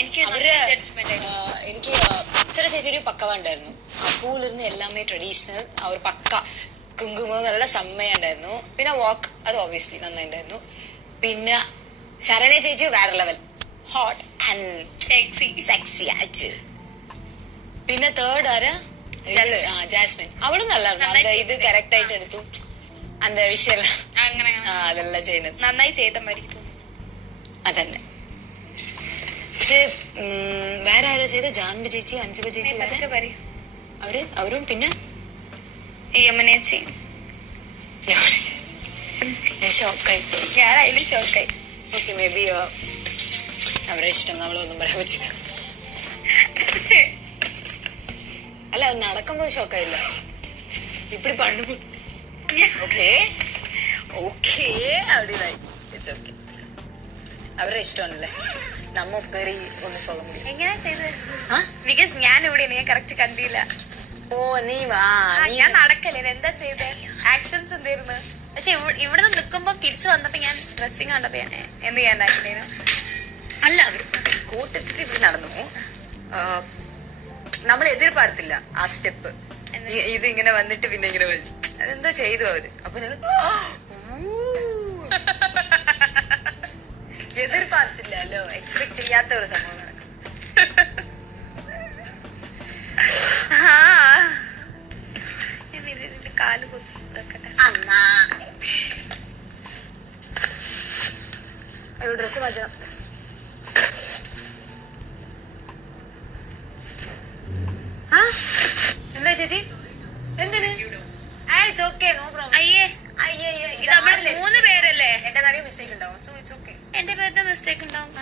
എനിക്ക് അപ്സര ചേച്ചി ഒരു പക്കവ ഉണ്ടായിരുന്നു. അപ്പൂലിരുന്ന് എല്ലാമേ ട്രഡീഷണൽ ആ ഒരു പക്ക കുങ്കുമം നല്ല സമ്മയുണ്ടായിരുന്നു. പിന്നെ വാക്ക് അത് ഓബിയസ്ലി നന്നായിട്ടുണ്ടായിരുന്നു. പിന്നെ ശരണ ചേച്ചി വേറെ ലെവൽ ഹോട്ട് ആൻഡ് സെക്സി ആയിട്ട്. പിന്നെ തേർഡ് ആര് ജാസ്മിൻ അവളും നല്ലായിരുന്നു. ഇത് കറക്റ്റ് ആയിട്ട് എടുത്തു അന്ത വിഷയം അതെല്ലാം ചെയ്യുന്നത് നന്നായി ചെയ്ത മാതിരി അതന്നെ. പക്ഷെ വേറെ ആരോ ചെയ്ത ജാൻവി ചേച്ചി അഞ്ജുവ ചേച്ചി അവരും പിന്നെ യമനേച്ചി ഷോക്കായി. ഞാൻ അതിൽ ഷോക്കായി. ഓക്കെ മേ ബി അവരുടെ ഇഷ്ടം നമ്മളൊന്നും പറയാൻ പറ്റില്ല. അല്ല നടക്കുമ്പോ ഷോക്കായില്ല ഇപ്പടി പണ്ടു ഓക്കെ ഓക്കെ അവിടെയായി ഇറ്റ്സ് ഓക്കെ അവരുടെ ഇഷ്ടമാണല്ലേ നമ്മ കയറി ഒന്ന് சொல்ல முடியும். എങ്ങനെയാ ചെയ്തത്? ബിക്കോസ് ഞാൻ ഇവിടെ ഞാൻ കറക്റ്റ് കണ്ടില്ല. ഓ നീ വാ ഞാൻ നടക്കല്ലേ എന്താ ചെയ്തേ ആക്ഷൻസ് എന്തായിരുന്നു? പക്ഷെ ഇവിടുന്ന് നിൽക്കുമ്പോ തിരിച്ചു വന്നപ്പോ ഞാൻ ഡ്രസ്സിങ് കണ്ടപ്പോ ഞാൻ എന്ത് ചെയ്യാണ്ടായിരുന്നു. അല്ല അവര് കോട്ടിട്ടിട്ട് ഇവിടെ നടന്നു നമ്മൾ എതിർപ്പാർത്തില്ല ആ സ്റ്റെപ്പ്. ഇത് ഇങ്ങനെ വന്നിട്ട് പിന്നെ ഇങ്ങനെ വരും അതെന്തോ ചെയ്തു അവര്. അപ്പൊ എതിർപ്പാർത്തില്ലല്ലോ എക്സ്പെക്ട് ചെയ്യാത്ത ഒരു സംഭവം നടക്കും. കാല് കുത്തട്ടെ അയ്യോ ഡ്രസ് മാറ്റണം. എന്താ ചേച്ചി എന്തിന് അയ്യേ ഇത് നമ്മള് 3 പേരല്ലേ? എന്റെ കാര്യം മിസ്റ്റേക്ക് ഉണ്ടാവും. So it's okay. എന്റെ പേരുടെ മിസ്റ്റേക്ക് ഉണ്ടാവും.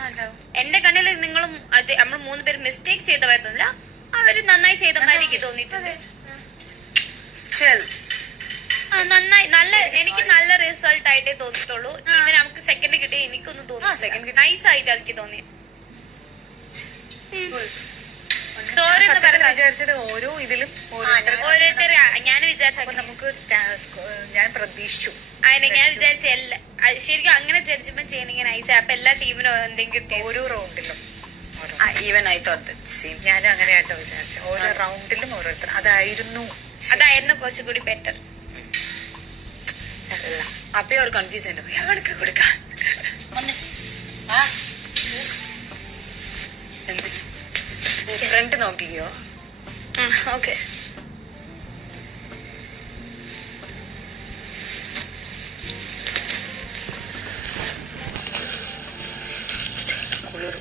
എന്റെ കണ്ണിൽ നിങ്ങളും അത് നമ്മൾ 3 പേര് മിസ്റ്റേക്ക് ചെയ്തവരുന്നില്ല. അവര് നന്നായി ചെയ്ത മാതിരി തോന്നിയിട്ടുണ്ട്. നന്നായി നല്ല എനിക്ക് നല്ല റിസൾട്ട് ആയിട്ടേ തോന്നിയിട്ടുള്ളൂ. ഇവൻ നമുക്ക് സെക്കൻഡ് കിട്ടിയ എനിക്കൊന്നും തോന്നി നൈസ് ആയിട്ട് എനിക്ക് തോന്നി. സോറി വിചാരിച്ചത് ഓരോ ഇതിലും ഓരോരുത്തർ ഞാൻ വിചാരിച്ചു നമുക്ക് ഞാൻ പ്രതീക്ഷിച്ചു ഞാൻ വിചാരിച്ച എല്ലാ ശരിക്കും അങ്ങനെ ജഡ്ജ്മെന്റ് ചെയ്യണമെങ്കിൽ നൈസ്. അപ്പൊ എല്ലാ ടീമിനും എന്തെങ്കിലും കിട്ടിയ ഓരോ റൗണ്ടിലും even I thought that same. ഞാനും അങ്ങനെയാട്ടോ വിചാരിച്ചു. ഓരോ റൗണ്ടിലും ഓരോരുത്തർ അതായിരുന്നു കുറച്ചുകൂടി ബെറ്റർ. അപ്പൊ ഒരു കൺഫ്യൂസ് ആയിട്ട് പോയി അവൾക്ക് കൊടുക്കാൻ ഫ്രണ്ട് നോക്കിക്കോ. ഓക്കെ കുളിർ